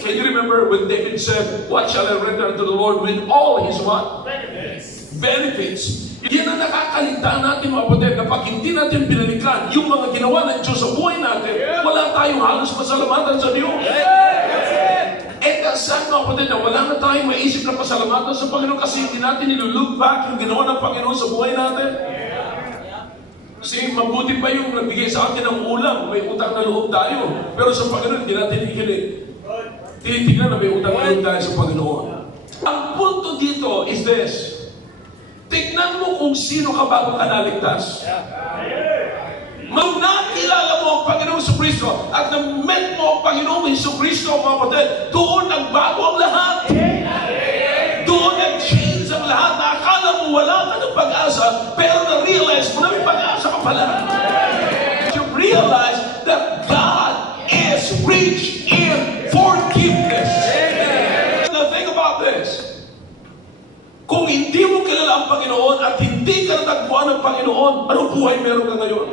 Can you remember when David said, "What shall I render unto the Lord with all his what? Benefits." Yan ang nakakaligtaan natin, mga kapatid, kapag hindi natin binalikan yung mga ginawa ng Diyos sa buhay natin, wala tayong halos pasalamatan sa Diyos. Eh kasan, mga kapatid, na wala na tayong maisip na pasalamatan sa Panginoon kasi hindi natin nilulook back yung ginawa ng Panginoon sa buhay natin. Kasi mabuti pa yung nagbigay sa atin ng ulam, may utang na loob tayo. Pero sa Panginoon, hindi natin ikilig. Tinitignan na may utang na loob tayo sa Panginoon. Ang punto dito is this. Tignan mo kung sino ka bago ka naligtas. Nung nakilala mo ang Panginoong Jesucristo at na-met mo ang Panginoong Jesucristo, mga kapatid, doon nagbago ang lahat. Doon nag-change ang lahat. Nakakala mo wala ka ng pag-asa, pero na-realize mo na may pag-asa ka pala. You realize that God is rich in forgiveness. Now think about this. Kung hindi mo kilala ang Panginoon at hindi ka natagpuan ng Panginoon, anong buhay meron ka ngayon?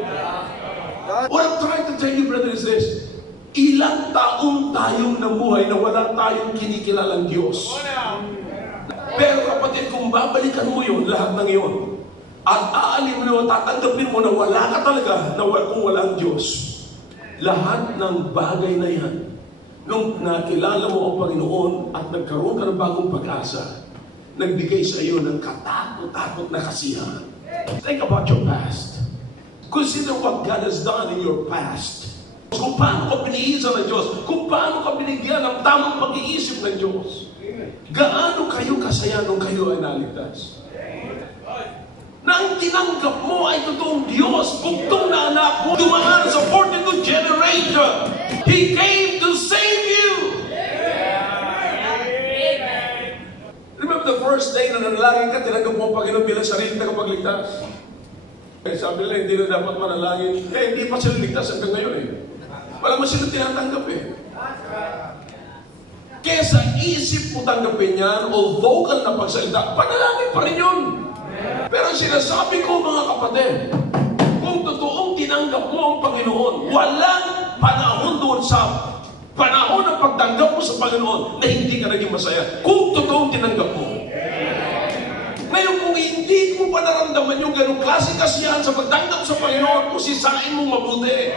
What I'm trying to tell you, brother, is this. Ilang taong tayong namuhay na wala tayong kinikilalang Diyos. Pero kapatid, kung babalikan mo yun, lahat ng yun, at aalim mo, tatanggapin mo na wala ka talaga kung walang Diyos. Lahat ng bagay na yan, nung nakilala mo ang Panginoon at nagkaroon ka ng bagong pag-asa, nagbigay sa iyo ng katakot-takot na kasiyahan. Think about your past. Consider what God has done in your past. Kung paano ka piniisa ng Diyos, kung paano ka binigyan ng tamang pag-iisip ng Diyos. Gaano kayo kasaya nung kayo ay naligtas? Na ang tinanggap mo ay totoong Diyos, bugtong na anak mo, dumaan sa 42 generation. He came to save you. Remember the first day na nanalangin ka, tinanggap mo ang Panginoon bilang sarili na kapagligtas. Sabi nila, hindi na dapat manalangin. Hindi pa sila ligtas hanggang ngayon eh. Wala mo sila tinatanggap eh. Kaya sa isip mo tanggapin yan, o vocal na pagsalita, panalangin pa rin yun. Pero sinasabi ko, mga kapatid, kung totoong tinanggap mo ang Panginoon, walang panahon doon sa panahon ng pagtanggap mo sa Panginoon na hindi ka naging masaya. Kung totoong tinanggap mo. Ngayon, kung hindi mo pa naramdaman yung ganong klase kasiyahan sa pagtanggap sa Panginoon, kung sisain mo mabuti.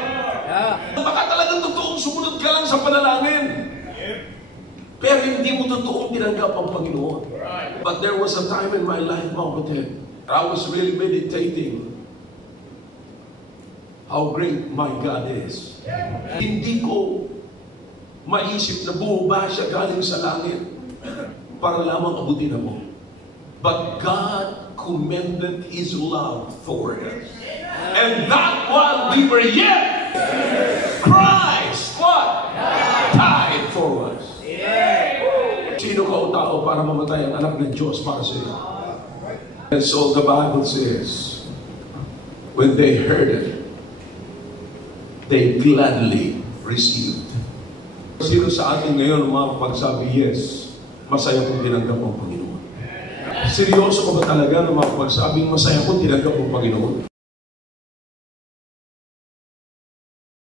Baka talagang totoong sumunod ka lang sa panalangin. Pero hindi mo totoong tinanggap ang Panginoon. But there was a time in my life, mga kapatid, I was really meditating how great my God is. Hindi ko maisip na bumaba siya galing sa langit para lamang abutin ako. But God commended His love for us. And that while we were yet, Christ, what? Died for us. Sino ka o tao para mamatay ang anak ng Diyos para sa iyo? And so the Bible says, when they heard it, they gladly received. Sino sa atin ngayon makapagsabi, yes, masaya kong tinanggap ang Panginoon? Seryoso ka ba talaga na makapagsabing masaya kong tinanggap ang Panginoon?